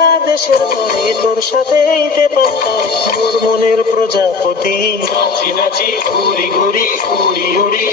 না দেশের তরে তোর সাথে এইতে পারতাম তোর মনের প্রজাপতি নাচি নাচি ঘুরি ঘুরি উড়ি উড়ি